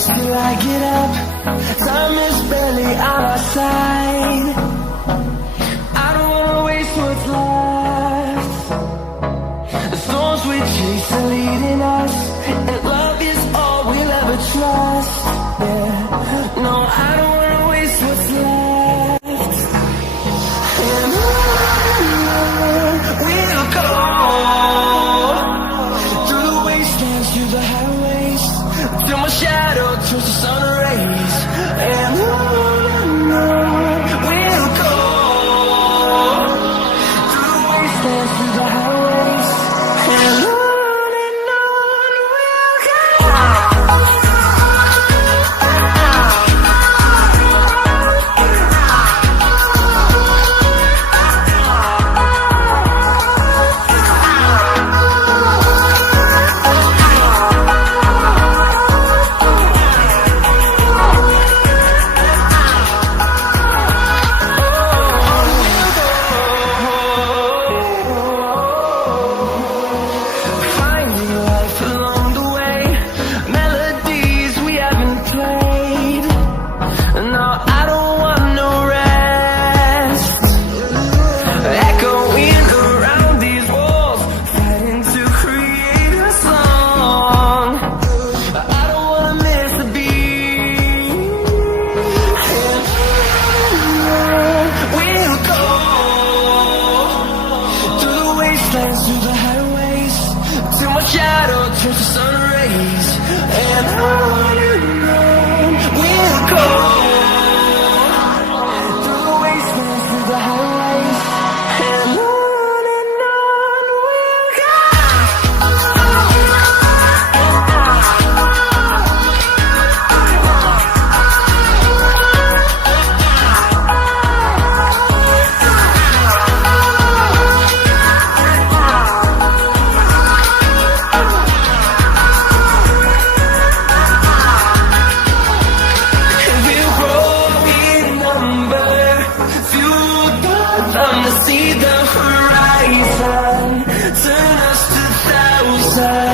Till I get up, time is barely on our side. I don't wanna waste what's left. The storms we chase are leading us, and love is all we'll ever trust. Yeah, no, I don't wanna waste what's left. And on we'll go, through the wastelands, through the highways, till my shadow turns to sun rays. And on we'll go, through the wastelands, through the highways, and on we'll go. Through the highways, till my shadow turns to sun rays. And on we'll go, through the wastelands, through the highways, and on we'll go. See the horizon, turn us to thousands.